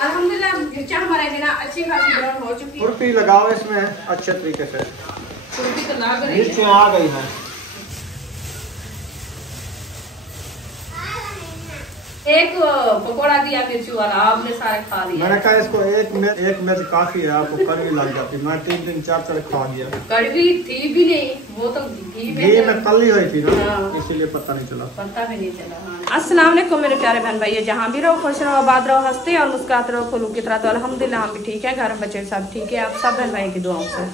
अल्हम्दुलिल्लाह मिर्चा हमारे बिना अच्छी खासी ब्राउन हो चुकी है। खुरपी लगाओ इसमें अच्छे तरीके से। खुरपी तो लग रही है, मिर्चें आ गई हैं। एक पकौड़ा दिया मिर्ची वाला, आपने सारे खा लिया। मैंने कहा इसको एक मिर्च काफी है, आपको कड़वी लग जाती। मैं 3 4 खा गया। कड़वी थी भी नहीं, वो तो घी में तली हुई थी ना, हाँ। इसीलिए पता नहीं चला। पता भी नहीं चला। हाँ। अस्सलाम वालेकुम मेरे प्यारे बहन भाई, जहाँ भी रहो खुश रहो, आबाद रहो, हंसते और मुस्कुराते रहो फूलों की तरह। तो अल्हम्दुलिल्लाह हम भी ठीक है, घर में बच्चे सब ठीक है, आप सब बहन भाई की दुआओं से।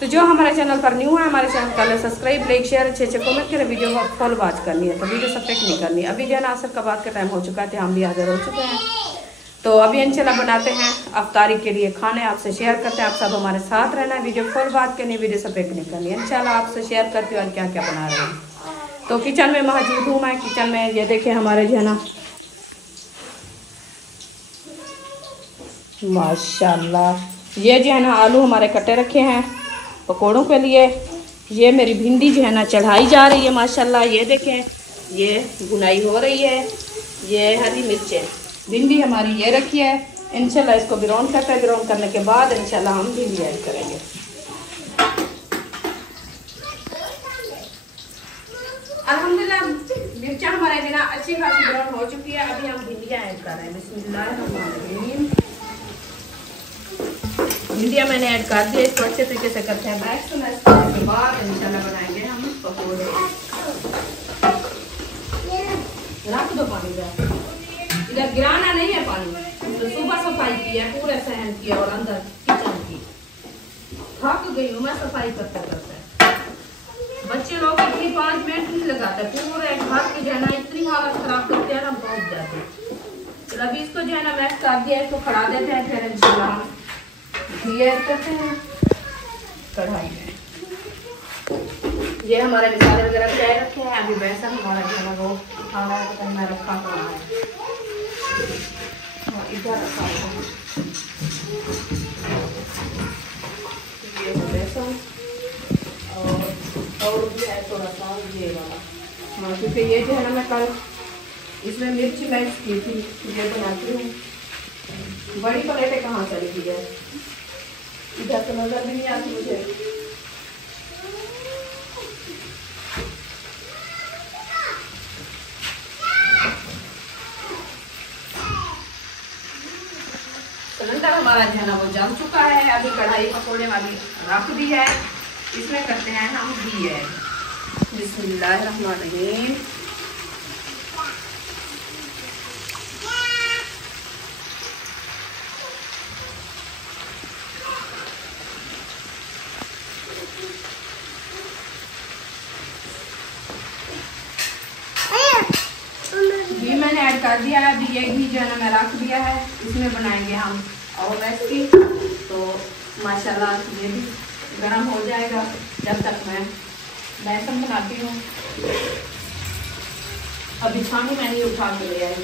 तो जो हमारे चैनल पर न्यू है, हमारे चैनल कर ले सब्सक्राइब, लाइक शेयर, अच्छे कमेंट करें, वीडियो को फॉलो वॉच करनी है। तो वीडियो सब्सक्राइब नहीं करनी। अभी जो है ना असर का बात का टाइम हो चुका है, हम भी हाजिर हो चुके हैं। तो अभी इंशाल्लाह बनाते हैं अफ्तारी के लिए खाने, आपसे शेयर करते हैं। आप सब हमारे साथ रहना है, वीडियो फॉलो बात करनी है, वीडियो सब्सक्राइब नहीं करनी है। इंशाल्लाह आपसे शेयर करती हूँ क्या क्या बना रहे हैं। तो किचन में मौजूद हूँ मैं। किचन में ये देखें हमारे जो है ना माशाल्लाह, ये जो है ना आलू हमारे कटे रखे हैं पकोड़ों के लिए। ये मेरी भिंडी जो है ना चढ़ाई जा रही है माशाल्लाह। ये देखें, ये बुनाई हो रही है। ये हरी मिर्चें, भिंडी हमारी ये रखी है। इंशाल्लाह इसको ब्राउन करते हैं, ब्राउन करने के बाद इंशाल्लाह हम भिंडी ऐड करेंगे। अल्हम्दुलिल्लाह मिर्चा हमारे बिना अच्छी खासी ब्राउन हो चुकी है। अभी हम भिंडियाँ ऐड कर रहे हैं। बिस्मिल्लाहिर्रहमानिर्रहीम। भिंडियाँ मैंने ऐड कर दिया। इसको अच्छे तरीके से करते हैं मैश। तो मैश करने के बाद इंशाल्लाह बनाएंगे हम पकौड़े। रख दो पानी इधर, गिराना नहीं है पानी। तो सुबह सफाई की है, पूरे सहन की और अंदर किचन की। थक गई हूँ मैं सफाई करते करते। बच्चे लोग इतनी 5 मिनट नहीं लगाते, पूरे घर की जो है ना इतनी हालत खराब करते हैं, हम पहुँच जाते। तो अभी इसको जो है ना मैश कर दिया, इसको खड़ा देते हैं। फिर इंशाल्लाह घी ऐड करते हैं कढ़ाई में। ये हमारे मसाले वगैरह तैयार रखे हैं। अभी वैसा हमारा जो है ना वो खाना है, तो मैं रखा तो है इधर रखा है। ये बेसन और भी है थोड़ा सा ये वाला। हाँ, क्योंकि ये जो है ना मैं कल इसमें मिर्ची मैच की थी, ये बनाती हूँ। बड़ी प्लेटें कहाँ चली गई है, इधर तो नजर भी नहीं आती मुझे। सिलेंडर हमारा जो है ना वो जम चुका है। अभी कढ़ाई पकौड़े वाली रख दी है। इसमें करते हैं हम घी ऐड। बिस्मिल्लाहिर्रहमानिर्रहीम। घी मैंने ऐड कर दिया है। अभी ये घी जो है ना मैं रख दिया है। इसमें बनाएंगे हम और रेसिपी। तो माशाल्लाह ये भी गर्म हो जाएगा जब तक मैं बेसन बनाती हूँ। अभी छानी मैंने उठा के ले आई।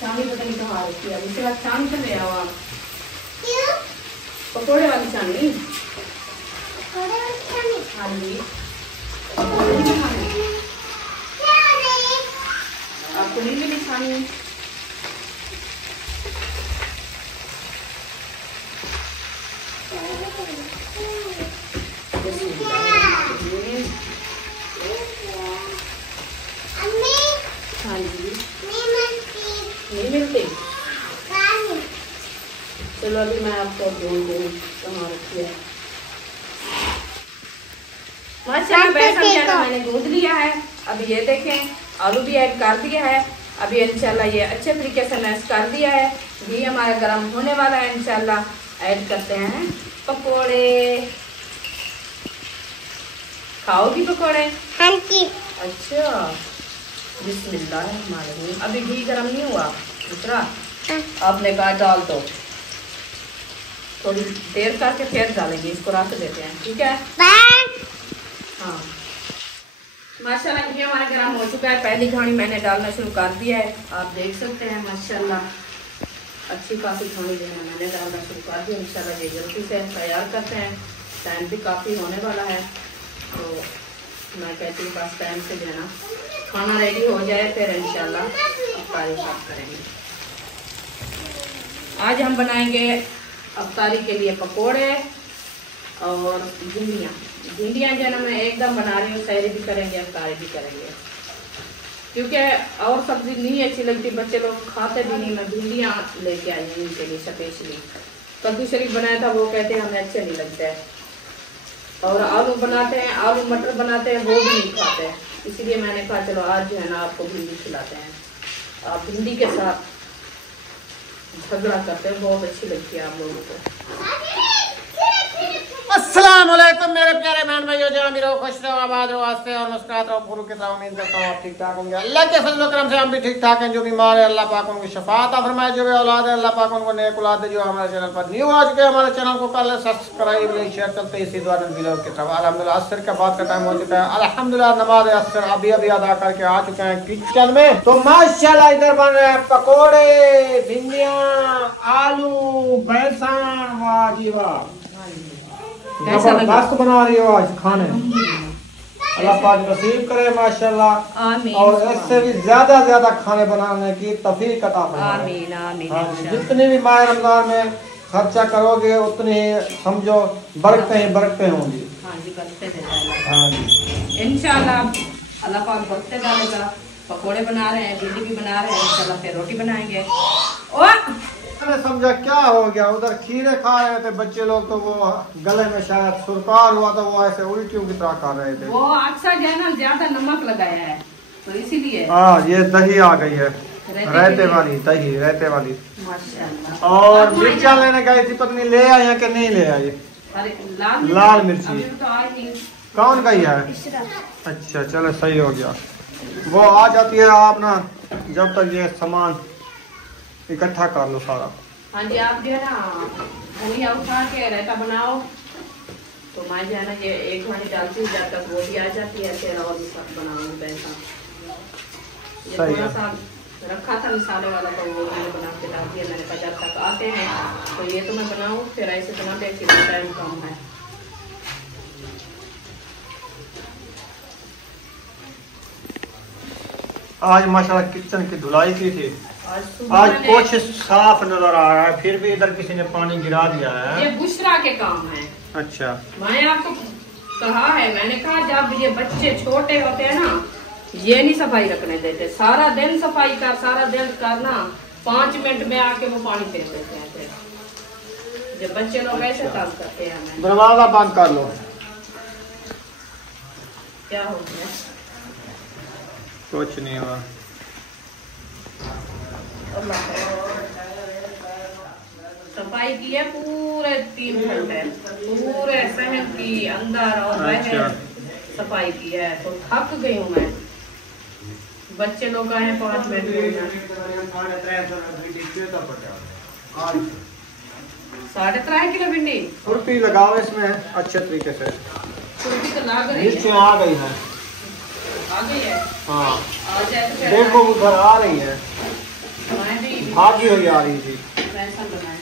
छानी पता नहीं कहाँ रखी है। इसके बाद छानी से ले आओ आप, पकौड़े वाली छानी। हाँ जी, आपको नहीं मिली छानी? हाँ जी, नहीं मिलती। चलो अभी मैं आपको ढूंढ दूँ कहाँ रखी है। माशाल्लाह बेसन मैंने गूंद लिया है। अभी ये देखें आलू भी ऐड कर दिया है। अभी इंशाल्लाह ये अच्छे तरीके से मैश कर दिया है। घी हमारा गर्म होने वाला है। इंशाल्लाह ऐड करते हैं पकोड़े। खाओगी पकोड़े? हाँ जी। अच्छा, बिस्मिल्लाहिर्रहमानिर्रहीम। अभी घी गर्म नहीं हुआ दूसरा? आपने कहा डाल दो, थोड़ी देर करके फिर डालेंगे। इसको रख देते हैं, ठीक है? हाँ, माशाल्लाह घी हमारा गर्म हो चुका है। पहली घानी मैंने डालना शुरू कर दिया है, आप देख सकते हैं। माशाल्लाह अच्छी खासी घानी जो है मैंने डालना शुरू कर दिया। इंशाल्लाह ये जल्दी से तैयार करते हैं। टाइम भी काफ़ी होने वाला है, तो मैं कहती हूँ बस टाइम से जो है ना खाना रेडी हो जाए, फिर इंशाल्लाह अफ्तारी स्टार्ट करेंगे। आज हम बनाएंगे अफ्तारी के लिए पकोड़े और भिंडियाँ। भिंडियाँ जो है ना मैं एकदम बना रही हूँ, सहरी भी करेंगे अफ्तारी भी करेंगे, क्योंकि और सब्जी नहीं अच्छी लगती, बच्चे लोग खाते भी नहीं। मैं भिंडियाँ लेके आई हूँ इनके लिए स्पेशली। कद्दू शरीफ बनाया था, वो कहते हैं हमें अच्छे नहीं लगते हैं। और आलू बनाते हैं, आलू मटर बनाते हैं, वो भी नहीं खाते हैं। इसीलिए मैंने कहा चलो आज जो है ना आपको भिंडी खिलाते हैं। आप भिंडी के साथ झगड़ा करते हैं, बहुत अच्छी लगती है आप लोगों को। अस्सलाम वालेकुम मेरे प्यारे बहन भाइयों, जहाँ भी रहो खुश रहो, आबाद रहो, हंसते और मुस्कुराते रहो। पूरी की तरह उम्मीद करता हूँ आप ठीक ठाक होंगे। अल्लाह के फजल व करम से हम भी ठीक ठाक हैं। जो बीमार है अल्लाह पाक उनकी शफात फरमाए, जो भी औलाद है अल्लाह पाक उनको नेक औलाद दे। जो हमारे चैनल पर न्यू आ चुके हैं, हमारे चैनल को कर ले सब्सक्राइब, लाइक शेयर करते इसी द्वारा की तरफ। अल्हम्दुलिल्लाह असर के बाद का टाइम हो चुका है। अल्हम्दुलिल्लाह नमाज असर अभी अदा करके आ चुके हैं किचन में। तो माशाल्लाह इधर बन रहे हैं पकौड़े, भिंडियाँ, आलू, बेसन। वाह जी वाह, जबरदस्त बना रही हो आज खाने। अल्लाह पाक नसीब करे माशाल्लाह, आमीन। और इससे भी ज्यादा खाने बनाने की तौफीक अता फरमाए। आमीन आमीन। हाँ, जितनी भी माह रमजान में खर्चा करोगे उतनी ही समझो बरकतें होंगी। हाँ जी, बरकतें देगा हाँ जी इंशाल्लाह। अल्लाह पाक बरकतें डालेगा। पकोड़े बना रहे हैं, भिंडी भी बना रहे हैं, इंशाल्लाह फिर रोटी बनाएंगे। और मैंने समझा क्या हो गया, उधर खीरे खा रहे थे बच्चे लोग, तो वो गले में शायद सुरकार हुआ था, वो ऐसे उल्टियों की तरह कर रहे थे। वो अक्सर जो है ना ज्यादा नमक लगाया है, तो इसीलिए। हाँ, ये दही आ गई है, रहते वाली दही, रहते वाली। माशाल्लाह। और मिर्चा लेने गई थी, पत्नी ले आई है कि नहीं ले आई? अरे लाल मिर्ची अभी तो आई नहीं। कौन गई है? अच्छा चलो सही हो गया, वो आ जाती है। आप ना जब तक ये सामान इकट्ठा कर लो सारा। हाँ जी, आप जो है ना धनिया उठा के रायता बनाओ, तो मैं जो है ना ये एक घंटे डालती हूँ जब तक वो भी आ जाती है, फिर और बनाऊंगी पैसा। ये थोड़ा सा रखा था मिसाले वाला, तो वो मैंने बना के डाल दिया। मैंने कहा जब तक आते हैं तो ये तो मैं बनाऊँ, फिर ऐसे बना देती हूँ, टाइम कम है। आज माशाल्लाह किचन की धुलाई की थी, आज कुछ साफ नजर आ रहा है, फिर भी इधर किसी ने पानी गिरा दिया है। ये बुशरा के काम है। अच्छा, मैं आपको कहा है, मैंने कहा जब ये बच्चे छोटे होते हैं ना, ये नहीं सफाई रखने देते। सारा दिन सफाई कर, सारा दिन करना, 5 मिनट में आके वो पानी फेंक देते हैं। फिर जब बच्चे लोग ऐसे काम करते हैं, हमें दरवाजा बंद कर लो। क्या हो गया? कुछ नहीं हुआ। सफाई की है पूरे 3 घंटे, पूरे शहर की अंदर और बाहर सफाई की है, तो थक गई हूँ मैं। बच्चे लोग आए 5 मिनट में। 3.5 किलो भिंडी खुरपी लगाओ इसमें अच्छे तरीके से। खुरपी तो लाग रही मिर्ची है, आ गई है। आ गई है। हाँ आ जाए तो फिर देखो उधर आ रही है, मैं भी भागी हुई आ रही थी। बेसन बनाए,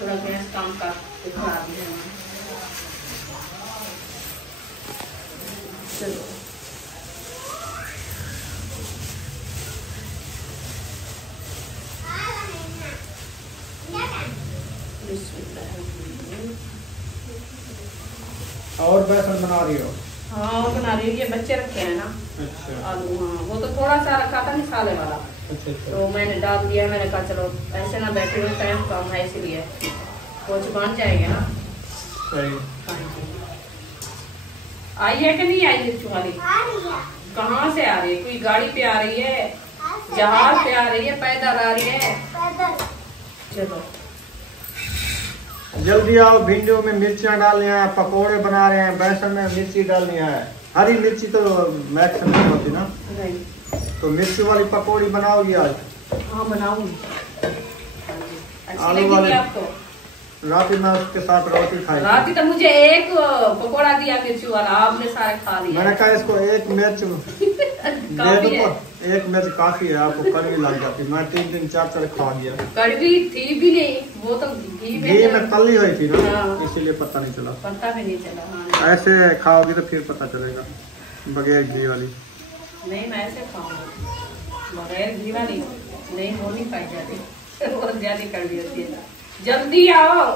थोड़ा गैस काम का खराब है। चलो और बेसन बना रही हो? हाँ बना रही हूँ, ये बच्चे रखे हैं ना। अच्छा आलू, हाँ वो तो थोड़ा सा रखा था मिसाले वाला, अच्छा। तो मैंने डाल दिया। मैंने कहा चलो ऐसे ना बैठे हुए टाइम कम है, इसीलिए कुछ बन जाएंगे ना। सही। आई है कि नहीं आई मिर्च वाली? कहाँ से आ रही है? कोई गाड़ी पे आ रही है, जहाज पे आ रही है, पैदल आ रही है? चलो जल्दी आओ, भिंडियों में मिर्चियाँ डालनी है, पकोड़े बना रहे हैं, बेसन में मिर्ची डालनी है। हरी मिर्ची तो मैक्सिमम नहीं होती ना, नहीं तो मिर्ची वाली पकौड़ी बनाओगी आज? हाँ बनाऊंगी। आलू वाले आपको रात में उसके साथ रोटी खाई। रात तो मुझे एक पकोड़ा दिया मिर्ची वाला, आपने सारे खा लिया। मैंने कहा इसको एक मिर्च दे दो, एक मिर्च काफी है, आपको कड़वी लग जाती। मैं 3 4 खा गया। कड़वी थी भी नहीं, वो तो घी में तली हुई थी ना, हाँ। इसीलिए पता नहीं चला। पता भी नहीं चला। हाँ। ऐसे खाओगी तो फिर पता चलेगा, बगैर घी वाली। नहीं मैं ऐसे खाऊंगा। बगैर घी वाली नहीं हो नहीं पाई जाती, और ज्यादा कड़वी होती है। जल्दी आओ।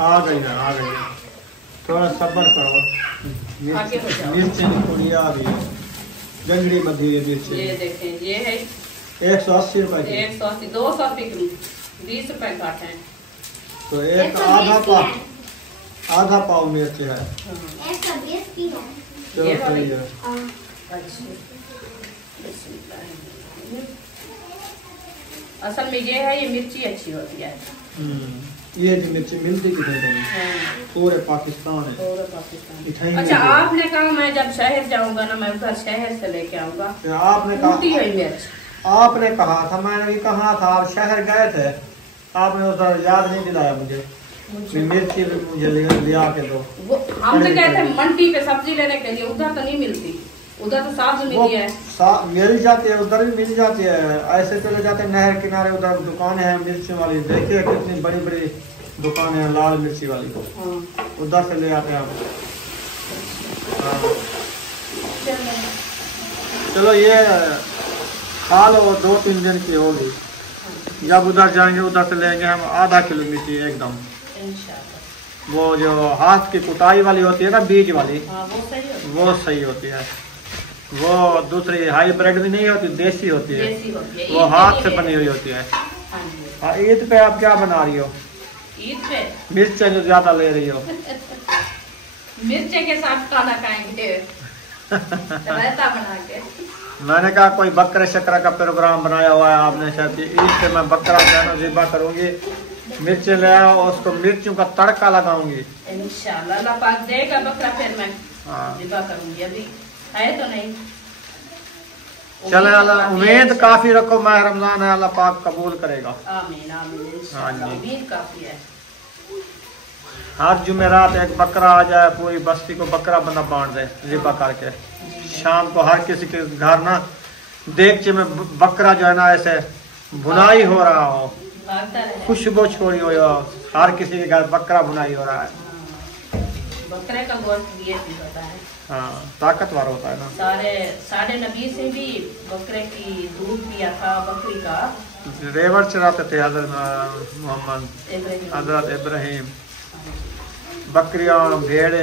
आ गई है। थोड़ा सब्र करो। आगे हो जाओ। मिर्ची थोड़ी आ गई है, जंगड़ी बधी है मिर्ची। ये देखें, ये है 180 रुपए की। 180, 200 रुपये किलो, 20 रुपए काट है। तो एक आधा पाव मिर्च है। 120 की है। चलो ये सही है। अच्छा, असल में ये है, ये मिर्ची अच्छी होती है। ये जो मिर्ची मिलती कितने में? पूरे पाकिस्तान है। पूरे पाकिस्तान। इतना ही अच्छा, मिलती है। आपने कहा मैं जब शहर जाऊंगा ना, मैं उधर शहर से लेके आऊंगा। आपने टूटी कहा, हुई मिर्च। आपने कहा था, मैंने भी कहा था, आप शहर गए थे, आपने उधर याद नहीं दिलाया मुझे। मिर्ची भी मुझे लिया के दो। वो हम तो गए थे मंडी पे सब्जी लेने के लिए, उधर तो नहीं मिलती, उधर तो साफ मिली है। मिल जाती है, उधर भी मिल जाती है। ऐसे चले जाते हैं नहर किनारे, उधर दुकानें हैं मिर्ची वाली, देखिए कितनी बड़ी बड़ी दुकानें हैं लाल मिर्ची वाली, उधर से ले आते हैं आप। चलो ये खा लो, 2-3 दिन की होगी। जब उधर जाएंगे उधर से लेंगे हम आधा किलो मिर्ची एकदम। वो जो हाथ की कुटाई वाली होती है ना, बीज वाली, वो सही होती है। वो दूसरी हाईब्रिड भी नहीं होती, देसी होती है। वो हाथ से बनी हुई होती है। ईद पे आप क्या बना रही हो? ईद पे मिर्च जो ज्यादा ले रही हो। मिर्चे के साथ खाना खाएंगे, रायता बना के। मैंने कहा कोई बकरे शकरा का प्रोग्राम बनाया हुआ है आपने, शायद ईद पे मैं बकरा जो है ना ज़िबा करूंगी, मिर्ची ले आओ, उसको मिर्चों का तड़का लगाऊंगी। इंशाल्लाह अल्लाह पाक देगा बकरा, फिर मैं ज़िबा करूंगी। अभी है तो नहीं। चले अल्लाह, उम्मीद काफी रखो, माह रमजान है, अल्लाह पाक कबूल करेगा। आमीन आमीन, इंशाल्लाह उम्मीद काफी है। हर जुमेरात एक बकरा आ जाए, पूरी बस्ती को बकरा बंदा बांट दे ज़िबा करके। शाम को हर किसी के घर ना देगचे में बकरा जो है ना ऐसे भुनाई हो रहा हो, खुशबू छोड़ी हो, हर किसी के घर बकरा भुनाई हो रहा है। बकरे का गोश्त ये भी होता है, हाँ, ताकतवर होता है ना। सारे नबी से भी बकरे की दूध पिया था, बकरी का रेवर चराते थे हजरत मोहम्मद, हजरत इब्राहिम। बकरियां, भेड़े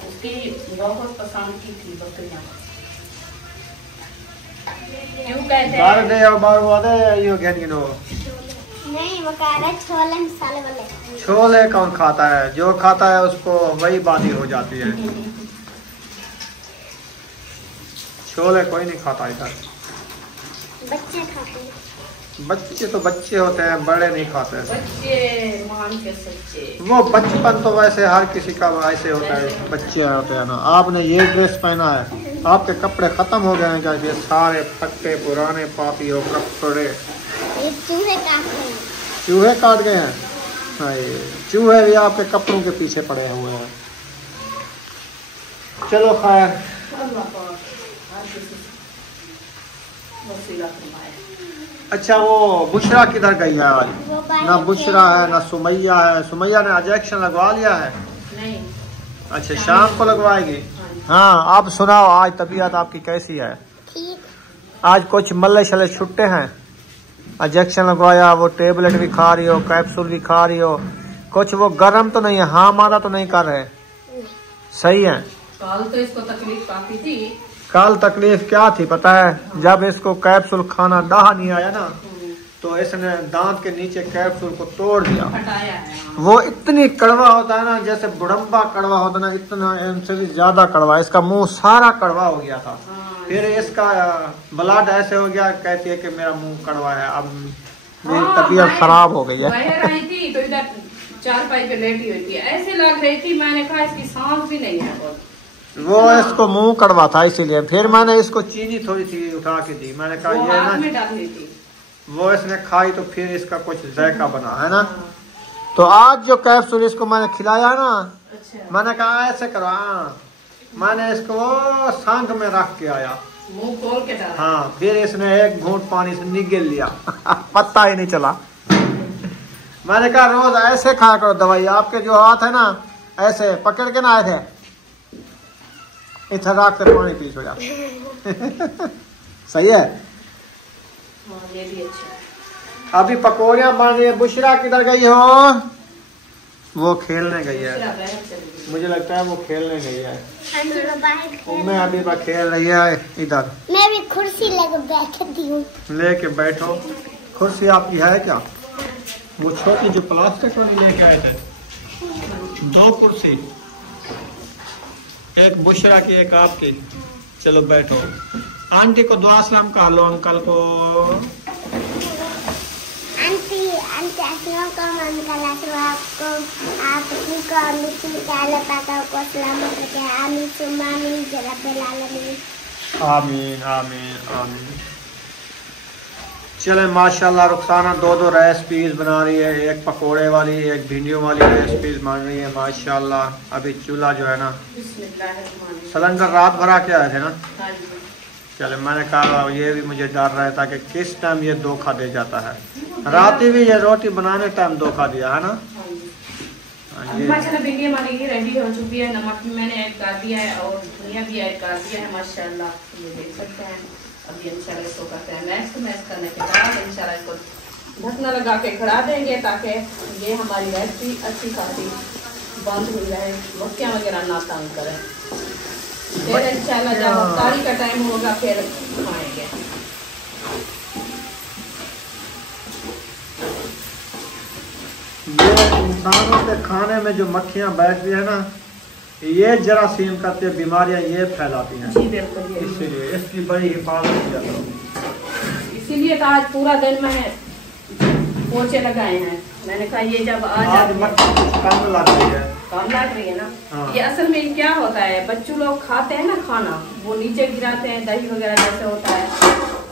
उसकी बहुत पसंद की थी बकरियां। क्यों कहते नहीं, वो कह रहे छोले मसाले वाले। छोले कौन खाता है? जो खाता है उसको वही बादी हो जाती है। छोले कोई नहीं खाता इधर। बच्चे खाते हैं। बच्चे तो बच्चे होते हैं, बड़े नहीं खाते हैं। बच्चे मान के सच्चे। वो बचपन तो वैसे हर किसी का ऐसे होता है, बच्चे होते हैं ना। आपने ये ड्रेस पहना है, आपके कपड़े खत्म हो गए हैं क्या? ये सारे फट्टे पुराने पापी हो कपड़े। ये चूहे काट रहे हैं। चूहे काट गए हैं? हाय, चूहे भी आपके कपड़ों के पीछे पड़े हुए हैं। चलो खैर, अच्छा वो बुशरा किधर गई है आज? ना बुशरा है ना सुमैया है। सुमैया ने इंजेक्शन लगवा लिया है? नहीं। अच्छा, शाम को लगवाएगी। हाँ, आप सुनाओ, आज तबीयत आपकी कैसी है? ठीक। आज कुछ मल्ले शले छुट्टे हैं? इंजेक्शन लगवाया, वो टेबलेट भी खा रही हो, कैप्सूल भी खा रही हो, कुछ वो गर्म तो नहीं है? हाँ मादा तो नहीं कर रहे? सही है। कल तो इसको तकलीफ काफी थी। कल तकलीफ क्या थी पता है? जब इसको कैप्सूल खाना डाह नहीं आया ना, तो इसने दांत के नीचे कैप्सूल को तोड़ दिया। हटाया है। वो इतनी कड़वा होता है ना, जैसे बुढ़म्बा कड़वा होता है ना, इतना इनसे भी ज्यादा कड़वा। इसका मुंह सारा कड़वा हो गया था। फिर इसका ब्लड ऐसे हो गया, कहती है कि मेरा मुंह कड़वा है। अब मेरी तबीयत खराब हो गई है। बाहर आई थी तो इधर चारपाई पे लेटी हुई थी, ऐसे लग रही थी, मैंने कहा इसकी सांस भी नहीं है। वो इसको मुंह कड़वा था, इसीलिए फिर मैंने इसको चीनी थोड़ी सी उठा के दी। मैंने कहा ये ना, में डालनी थी। वो इसने खाई तो फिर इसका कुछ जायका बना है ना। तो आज जो कैप्सूल इसको मैंने खिलाया ना, अच्छा। मैंने कहा ऐसे करो। हाँ, मैंने इसको वो सांग में रख के आया, मुंह खोल के डाला। हाँ, फिर इसने एक घूंट पानी से निगल लिया। पता ही नहीं चला। मैंने कहा रोज ऐसे खाया करो दवाई। आपके जो हाथ है ना, ऐसे पकड़ के ना आए थे, इधर रख कर पानी पी छोड़ा। सही है। हाँ ये भी अच्छा। अभी पकौड़ियाँ बन रही है। बुशरा किधर गई हो? वो खेलने गई है, मुझे लगता है वो खेलने गई है। मैं अभी बस खेल रही है इधर। मैं भी कुर्सी लेकर बैठती हूँ। लेके बैठो। कुर्सी आपकी है क्या? वो छोटी जो प्लास्टिक वाली लेके आए थे, 2 कुर्सी, एक बुशरा की एक आपकी। चलो बैठो। आंटी को दुआ सलाम कह लो, अंकल को। आंटी अस्सलाम अंकल आपको सलामत रखे। आमीन सुम्मा आमीन या रब्बिल आलमीन। आमीन आमीन आमीन। चले माशाल्लाह रुखसाना 2 रेसिपीज बना रही है, एक पकोड़े वाली, एक भिंडियों वाली रेसिपीज बन रही है माशाल्लाह। अभी चूल्हा जो है ना, सिलेंडर रात भरा के आए थे ना। चले मैंने कहा ये भी मुझे डर रहा था कि किस टाइम ये धोखा दे जाता है। रात भी ये रोटी बनाने टाइम धोखा दिया है ना। माशाल्लाह भिंडी हमारी रेडी हो चुकी है। नमक भी मैंने ऐड कर दिया है और धनिया भी ऐड कर दिया है माशाल्लाह, ये देख सकते हैं। अभी इंशाल्लाह इसको करते हैं मैश करने के बाद इंशाल्लाह इसको ढकना लगा के खड़ा देंगे ताकि ये हमारी रेसिपी अच्छी खासी बंद हुई रहे, मक्खियाँ वगैरह ना तंग करें। फिर इंशाल्लाह जब इफ्तारी का टाइम होगा फिर खाएंगे। ये इंसानों के खाने में जो मक्खियाँ बैठती है ना, ये जरासीम करती है, बीमारियाँ ये फैलाती हैं। जी बिल्कुल, इसीलिए इसकी बड़ी हिफाजत किया करो। इसीलिए तो आज पूरा दिन मैं पोछे लगाए हैं। मैंने कहा ये जब आज मक्खी कम लग रही है, कम लग रही है ना। हाँ। ये असल में क्या होता है, बच्चों लोग खाते हैं ना खाना, वो नीचे गिराते हैं, दही वगैरह जैसे होता है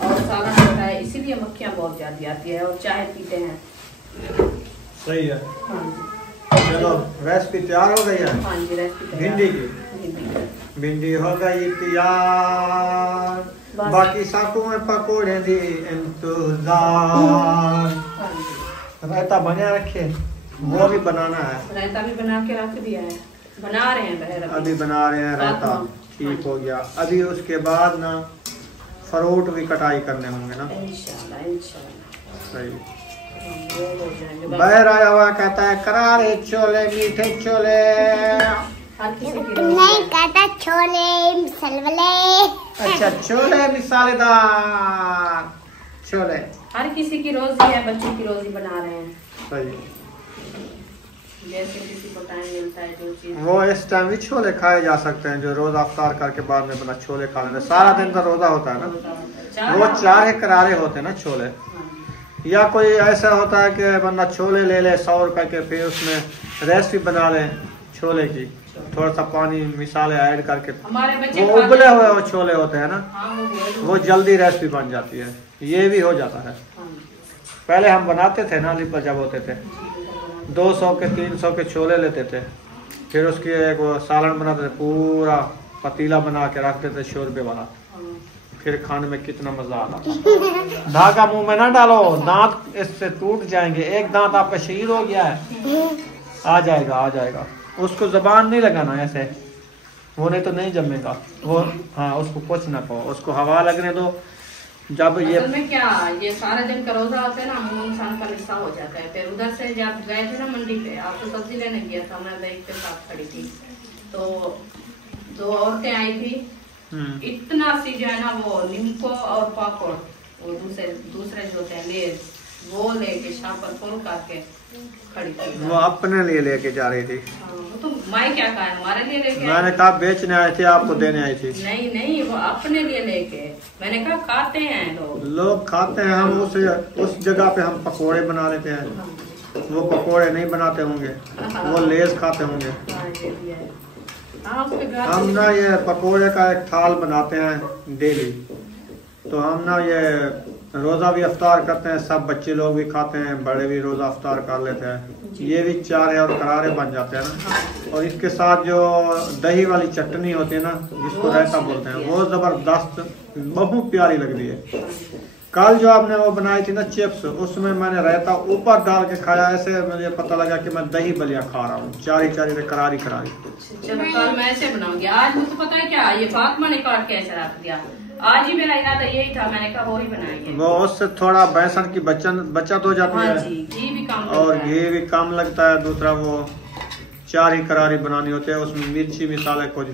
और सालन होता है, इसीलिए मक्खियाँ बहुत ज्यादा आती है और चाय पीते हैं। सही है। हाँ चलो रेसिपी तैयार हो गई है। हाँ जी, रेसिपी भिंडी की भिंडी हो गई तैयार, बाकी साकू में पकोड़े दी इंतजार। रायता बना रखे, वो भी बनाना है। रायता भी बना के रख दिया है, बना रहे हैं बहर अभी बना रहे हैं रायता। ठीक हो गया। अभी उसके बाद ना फ्रूट भी कटाई करने होंगे ना। इंशाल्लाह इंशाल्लाह। सही। बहर आया हुआ कहता है करारे छोले मीठे छोले। नहीं कहता छोले मसाले। अच्छा छोले मिसालेदार छोले। हर किसी की रोजी है, बच्चों की रोजी बना रहे हैं। सही। जैसे किसी को टाइम मिलता है जो चीज। वो इस टाइम भी छोले खाए जा सकते हैं, जो रोजा अफ्तार करके बाद में बना छोले खा लेते। सारा दिन का रोजा होता है ना, वो 4 करारे होते हैं ना छोले। या कोई ऐसा होता है कि बंदा छोले ले ले 100 रुपए के, फिर उसमें रेसिपी बना ले छोले की, थोड़ा सा पानी मिसाले ऐड करके। हमारे बच्चे वो उबले हुए वो छोले होते हैं ना, वो जल्दी रेसिपी बन जाती है। ये भी हो जाता है। पहले हम बनाते थे ना अली पर, जब होते थे 200 के 300 के छोले लेते थे, फिर उसकी एक वो सालन बनाते थे, पूरा पतीला बना के रखते थे शोरबे वाला। फिर खाने में कितना मजा आता था। धागा मुंह में ना डालो, दांत इससे टूट जाएंगे। एक दांत आपका शहीद हो गया है, आ जाएगा आ जाएगा। उसको जबान नहीं लगाना ऐसे, वो नहीं तो नहीं जमेगा वो। हाँ उसको कुछ ना कहो, उसको हवा लगने दो। जब ये असल में क्या, ये सारा दिन का रोजा होता है ना, मुंह इंसान का लिस्सा हो जाता है। फिर उधर से जब गए थे ना मंडी पे, आपको सब्जी लेने गया था, मैं बैग के साथ खड़ी थी, तो 2 औरतें आई थी। इतना सी जो है ना वो नींबू और पापड़, वो दूसरे जो होते हैं लेज, वो लेके शाम पर फोन करके खड़ी थी। वो अपने लिए लेके जा रही थी। वो तो मैं क्या कहा, हमारे लिए लेके मैंने कहा बेचने आए थे, आपको देने आई थी। नहीं नहीं, वो अपने लिए लेके, मैंने कहा खाते हैं लोग खाते हैं। हम उस जगह पे हम पकोड़े बना लेते हैं, वो पकोड़े नहीं बनाते होंगे, वो लेज खाते होंगे। हम ना ये पकोड़े का एक थाल बनाते हैं डेली, तो हम ना ये रोज़ा भी अफ्तार करते हैं, सब बच्चे लोग भी खाते हैं, बड़े भी रोज़ा अफ्तार कर लेते हैं। ये भी 4 और करारे बन जाते हैं ना। और इसके साथ जो दही वाली चटनी होती है ना, जिसको रायता बोलते हैं, वो ज़बरदस्त बहुत प्यारी लगती है। कल जो आपने वो बनाई थी ना चिप्स, उसमें मैंने रायता ऊपर डाल के खाया, ऐसे मुझे पता लगा कि मैं दही बलिया खा रहा हूँ, चारी करारी। चलो कल मैं ऐसे बनाऊंगी। आज मुझे पता है क्या, ये फातिमा ने काट के ऐसे रख दिया, आज ही मेरा इरादा यही था, मैंने कहा वो ही बनाएंगे। वो उससे थोड़ा बेसन की बचत हो जाती हाँ है जी, घी भी कम और लगता है। घी भी कम लगता है। दूसरा वो चारी करारी बनानी होती है, उसमें मिर्ची मिसाले कुछ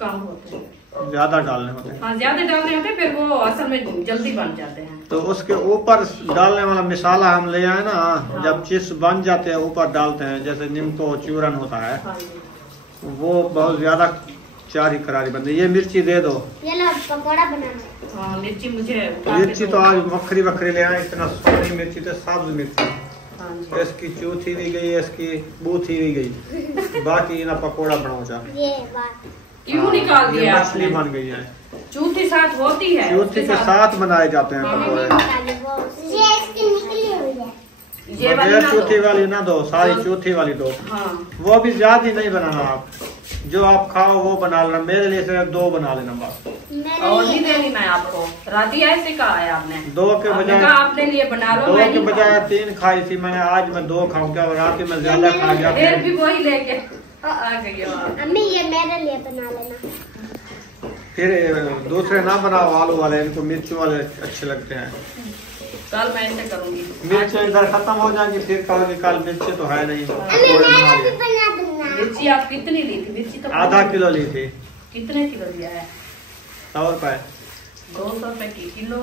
कम होते हैं, ज्यादा डालने होते हैं। हाँ ज्यादा डालने होते हैं, फिर वो असल में जल्दी बन जाते हैं। तो उसके ऊपर डालने वाला मिसाला हम ले आए ना, जब चिप्स बन जाते हैं ऊपर डालते हैं, जैसे नीमको चूरन होता है, हाँ जी। वो बहुत ज्यादा चारी करारी बनती है। ये मिर्ची दे दो। ये लो पकौड़ा बनाना। हाँ मिर्ची मुझे मिर्ची तो आज वखरी वखरी ले आए, इतना सोनी मिर्ची तो सब्ज मिर्ची, हाँ जी। इसकी चूथी भी गई, इसकी बूथी भी गई, बाकी ना पकोड़ा बनाओ जा। ये बात क्यों निकाल ये दिया मछली आपने? बन गई है, चूथी साथ होती है, चूथी के साथ बनाए जाते हैं हाँ, पकोड़े। ये इसकी निकली हुई है। ये वाली बगैर ना चूथी दो। वाली ना दो, सारी चूथी वाली दो। हाँ वो भी ज्यादा नहीं बनाना, आप जो आप खाओ वो बना लेना। मेरे लिए सिर्फ 2 बना लेना बस। और नहीं देनी मैं आपको, राती ऐसे कहा है आपने। 2 के आपने बजाय कहा अपने लिए बना लो, 2 मैं के नहीं बजाय खाऊंगी। 3 खाई थी मैंने, आज मैं 2 खाऊं क्या? रात में ज्यादा खा गया फिर फिर। भी वही लेके आ गई हो आप। अम्मी ये मेरे लिए बना लेना। फिर दूसरे ना बनाओ आलू वाले, इनको मिर्ची वाले अच्छे लगते हैं। कल मैं ऐसे करूंगी। मिर्ची इधर खत्म हो जाएंगी, फिर कहोगे कल मिर्ची तो है नहीं। अम्मी थोड़ी मैं बना भी ली। बना दूंगा। मिर्ची आप कितनी ली थी? मिर्ची तो आधा किलो ली थी। कितने किलो लिया है? 100 रुपए। 200 रुपए की किलो।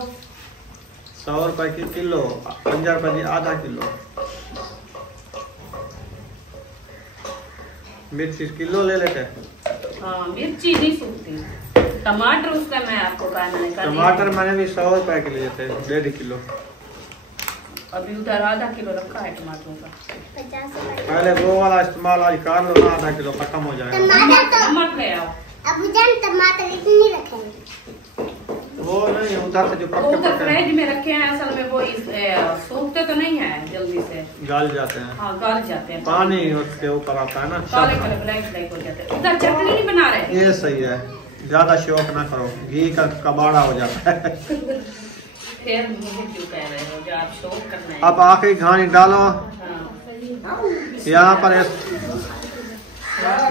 100 रुपए की किलो, 50 रुपए की आधा किलो। मिर्ची किलो ले लेते। हाँ मिर्ची नहीं सूखती। टमाटर उसका मैं आपको कहा, मैंने कहा टमाटर मैंने भी 100 रुपए के लिए थे, 1.5 किलो। अभी उधर आधा किलो रखा है टमाटरों का। 50 रुपए। पहले वो वाला इस्तेमाल आज कर लो ना, आधा किलो खत्म हो जाएगा। टमाटर तो नमक ले आओ। अब जान टमाटर इतनी रखेंगे। वो नहीं, उधर से जो वो पक्के उधर पक्के फ्रिज में रखे हैं, असल में वो सूखते तो नहीं है जल्दी से। गल जाते हैं, हाँ गल जाते हैं। पानी उसके ऊपर आता है ना। काले शक। काले ब्लैक ब्लैक हो जाते हैं। उधर चटनी नहीं बना रहे? ये सही है, ज्यादा शौक ना करो, घी का कबाड़ा हो जाता है। फिर मुझे क्यों कह रहे हो, जो आप शौक करना है। अब आखिरी घानी डालो हाँ।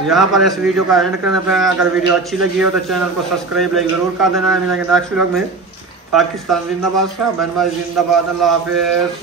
यहाँ पर इस वीडियो का एंड करने पे। अगर वीडियो अच्छी लगी हो तो चैनल को सब्सक्राइब लाइक जरूर कर देना है। मिलेंगे नेक्स्ट व्लॉग में। पाकिस्तान जिंदाबाद, बहन भाई जिंदाबाद, अल्लाह हाफिज।